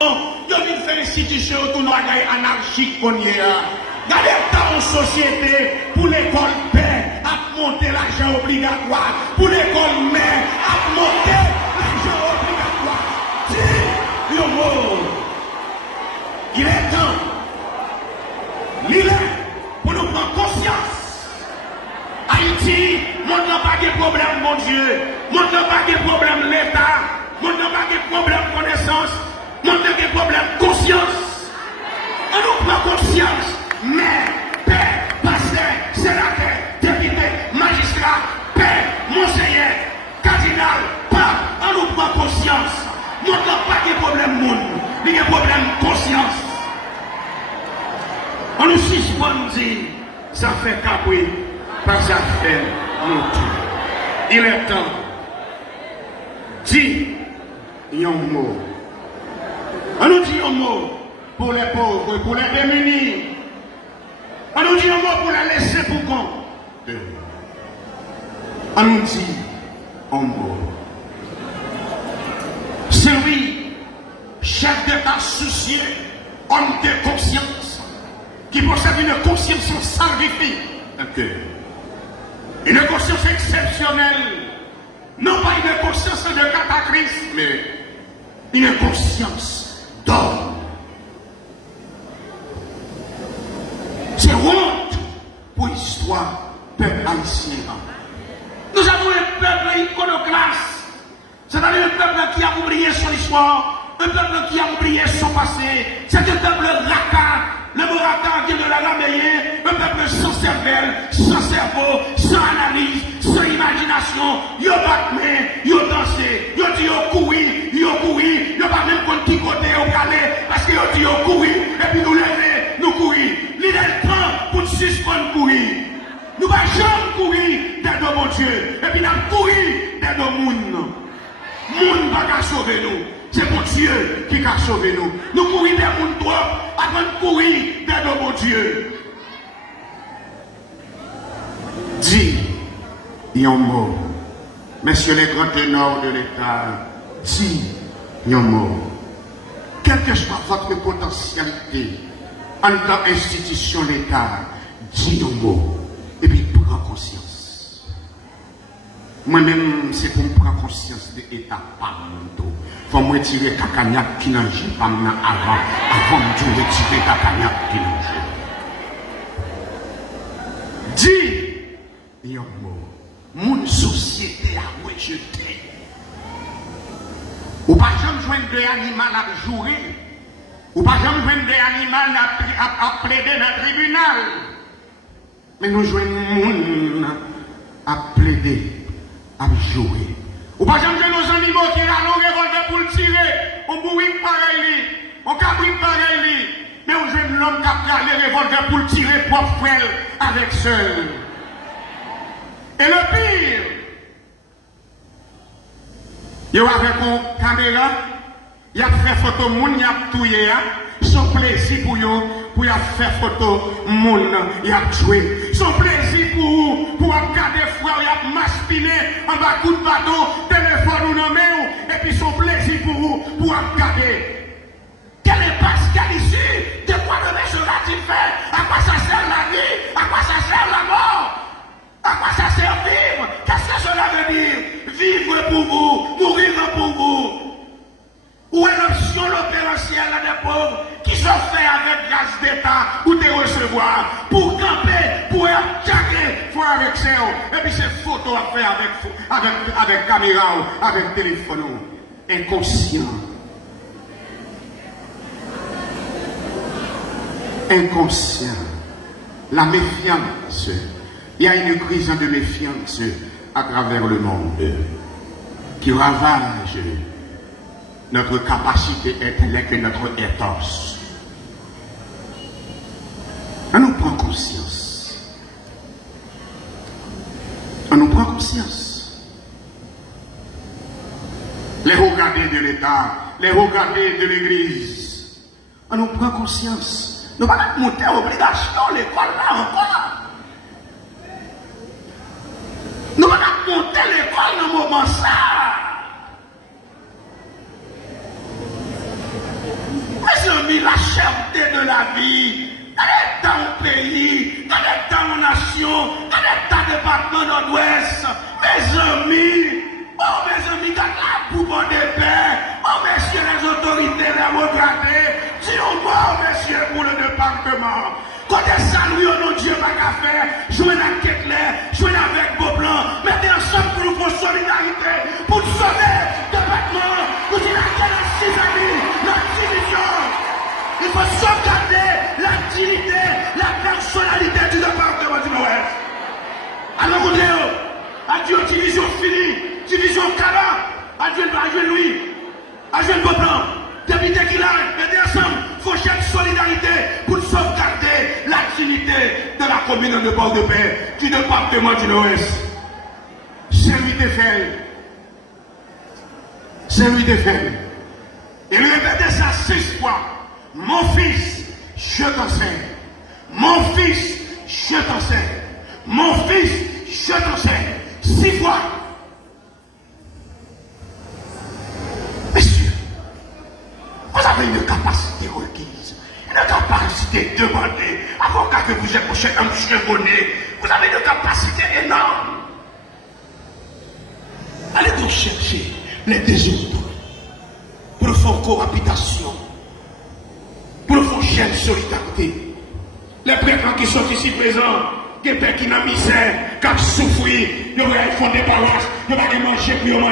Yo vin faire institution tout nous bagaille anarchique qu'on y a. Gardez dans une société pour l'école paix à monter l'argent obligatoire, pour l'école mère à monter l'argent obligatoire. Si yo mot, il est temps, il est pour nous prendre conscience. Haïti, monde n'a pas de problème, mon Dieu, monde n'a pas de problème l'État, monde n'a pas de problème connaissance. Nous avons des problèmes de conscience. On nous prend conscience. Mais, père, pasteur, sénateur, député, magistrat, père, monseigneur, cardinal, pape, on nous prend conscience. Nous n'avons pas de problème monde, mais des problèmes de conscience. On nous suspend dire, ça fait capri, pas ça fait monter. Il est temps. Dis, il y a un mot. On nous dit un mot pour les pauvres, pour les démunis. On nous dit un mot pour les laisser pour compte. On nous dit un mot. Celui, chef d'État soucieux, homme de conscience, qui possède une conscience salvifique, une conscience exceptionnelle, non pas une conscience de cataclysme, mais une conscience d'homme. C'est honte pour l'histoire peuple haïtien. Nous avons un peuple iconoclaste, c'est-à-dire un peuple qui a oublié son histoire, un peuple qui a oublié son passé. C'est un peuple racard, le mot racard qui est de l'araméen, un peuple sans cervelle, sans cerveau, sans analyse, sans imagination. Yo batme, yo dansé, yo dit yo couru, yo pas même contre qui côté au calé, parce que yo dit yo couru, et puis nous lever, nous courir. L'idée le temps pour suspendre courir. Nous ne pouvons jamais courir dans mon Dieu, et puis nous courir dans nos mondes. Monde va pas sauver nous. C'est mon Dieu qui va sauver nous. Nous courons des mondes trop avant de courir dans mon Dieu. Dis, il y a un mot. Messieurs les grands ténors de l'État, dis, il y a un mot. Quelle que soit votre potentialité en tant qu'institution d'État, dis un mot. Et puis, prends conscience. Moi-même, c'est pour me prendre conscience de l'État par mon dos. Il faut me retirer Kakagnac qui n'a pas avant de retirer Kakagnac qui n'a pas. Dis, il y a un mot. Mon société a rejeté. Ou pas jamais joindre des animaux à jouer. Ou pas jamais joindre des animaux à plaider dans le tribunal. Mais nous jouons monde à plaider, à jouer. Ou pas jamais nos animaux qui ont un revolver pour le tirer. On bourrit pareil, on cabrit pareil. Mais on joue l'homme qui a les revolver pour le tirer propre frère avec seul. Et le pire, il y a avec une caméra, il y a fait photo moun, il y a touillé, son plaisir pour eux, pour faire photo moun, il y a joué. Son plaisir pour regarder frère, il y a maspiné en bas coup de bateau, téléphone ou non et puis son plaisir pour regarder. Quelle est quelle issue? De quoi le mec sera-t-il fait? À quoi ça sert la vie? À quoi ça sert la mort? À quoi ça sert vivre? Qu'est-ce que cela veut dire? Vivre pour vous, mourir pour vous. Où est l'option l'opérationnel des pauvres qui sont faits avec grâce d'État ou de recevoir pour camper, pour attaquer, il faut avec ça. Et puis ces photos à faire avec caméra, avec téléphone. Inconscient. Inconscient. La méfiance. Il y a une crise de méfiance à travers le monde qui ravage notre capacité intellectuelle et notre ethos. On nous prend conscience. On nous prend conscience. Les regardés de l'État, les regardés de l'Église, on nous prend conscience. Nous allons monter à obligation l'école là encore. Nous allons monter l'école dans le moment ça. amis, la cherté de la vie. Dans l'état au pays, dans l'état aux nations, dans l'état département nord-ouest, mes amis, oh mes amis, dans la pouvoir de paix, oh messieurs les autorités démocratiques, disons bon messieurs pour le département. Quand est salut, non Dieu pas qu'à faire, jouer la quête là, jouer avec vos plans, mettez ensemble pour nous faire solidarité, pour sauver le département, pour dire à quelle amis, la division. Il faut sauvegarder la dignité, la personnalité du département du Nord-Ouest. Alors, Vidéo, adieu division finie, division Kaba, adieu Louis, adieu le Boblan, député qui l'a, mettez ensemble, il faut chercher solidarité pour sauvegarder la dignité de la commune de Port-de-Paix, du département du Nord-Ouest. C'est lui de faire. C'est lui de faire. Et lui répéter ça 6 fois. Mon fils, je t'enseigne. Mon fils, je t'enseigne. Mon fils, je t'enseigne. 6 fois. Messieurs, vous avez une capacité requise, une capacité demandée. Avocat que vous êtes chez un chevronné, vous avez une capacité énorme. Allez donc chercher les désordres pour faire cohabitation, pour faire chaîne solidarité. Les prêtres qui sont ici présents, des pères qui n'ont misère, qui ont souffert, ils vont fonder des paroisses, ils vont manger pour manger.